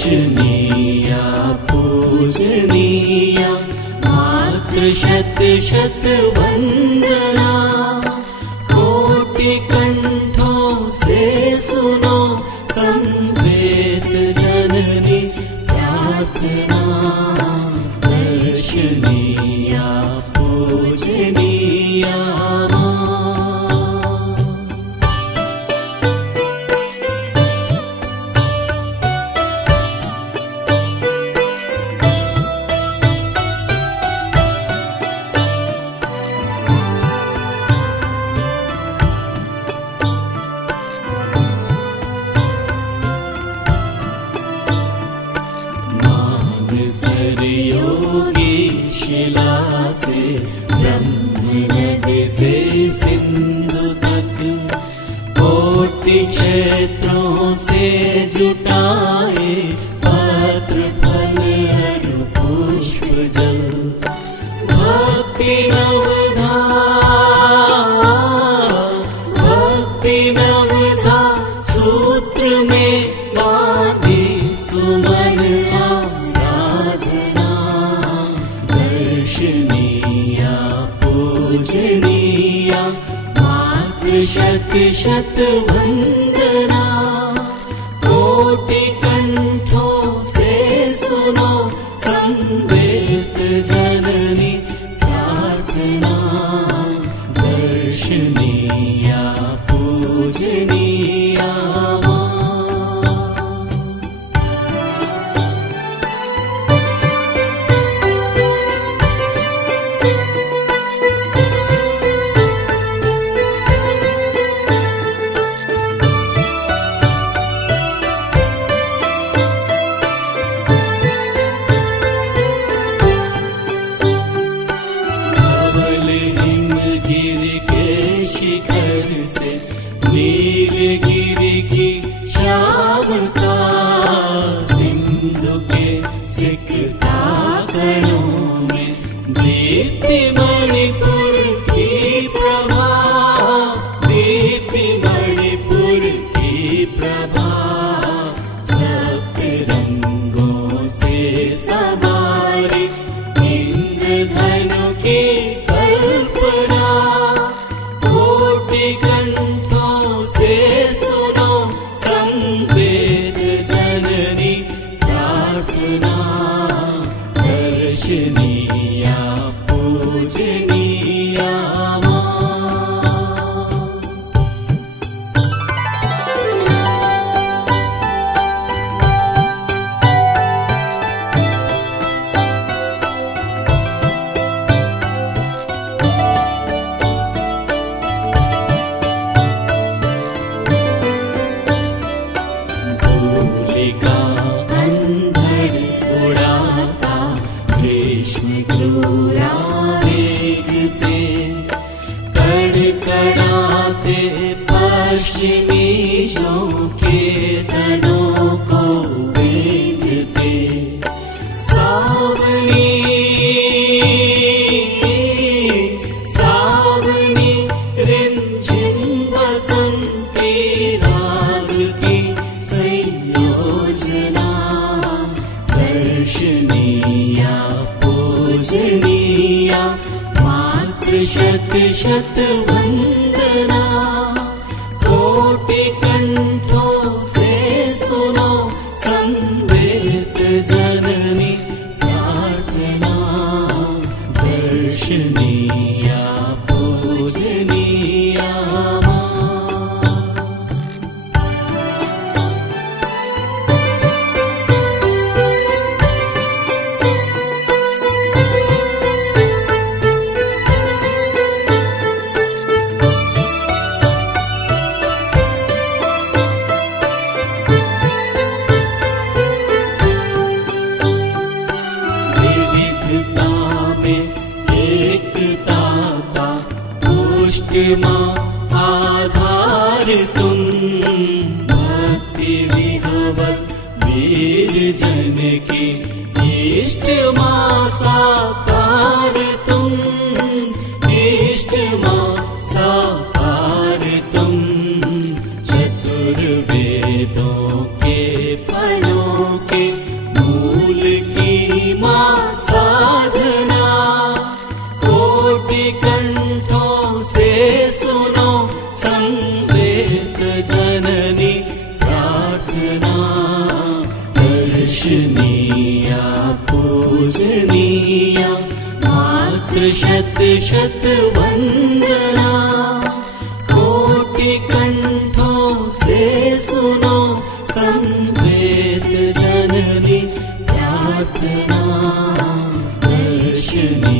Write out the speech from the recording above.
दर्शनीया पूजनीया मात्र शत शत वंदना। कोटि कंठों से सुनो संवेद जननी प्रार्थना। दर्शनीया पूजनीया सरयोगी शिला से ब्रह्म नदी से सिंधु तक कोटि क्षेत्रों से जुटाए पत्र फल हर पुष्प जल। भक्ति नवधा सूत्र में बांधी सुमन दर्शनीया पूजनीया मात्र शत शत वंदना। कोटि कंठों से सुनो संवेद जननी प्रार्थना। दर्शनीया पूजनीया शिखर से नीलगिरि की शाम का सिंधु के सिकता कणों में दीप्ति मणिपुर की प्रभा। दीप्ति मणिपुर की प्रभा सप्त रंगों से सवारी इंद्रधनु की कल्पना। कंठों से सुनो संवेद जननी प्रार्थना। दर्शनीया पूजनीया अंधड़ उड़ाता ग्रीष्म क्रूरा वेग से। कड़कड़ाते पश्चिमी झोंके तनों को बेंधते। सावनी रिमझिम बसंती राग की संयोजना। दर्शनीया पूजनीया मात्र शत शत वंदना। कोटि कंठों से सुनो संवेद जननी प्रार्थना। दर्शनीया पूजनीया माँ आधार तुम। भक्ति विहवल वीर जन की इष्ट माँ साकार तुम। इष्ट माँ साकार तुम। चतुर्वेदों के फलों के जननी प्रार्थना दर्शनीया पूजनीया मातृ शत वंदना कोटि कंठों से सुनो संवेद जननी प्रार्थना दर्शनीया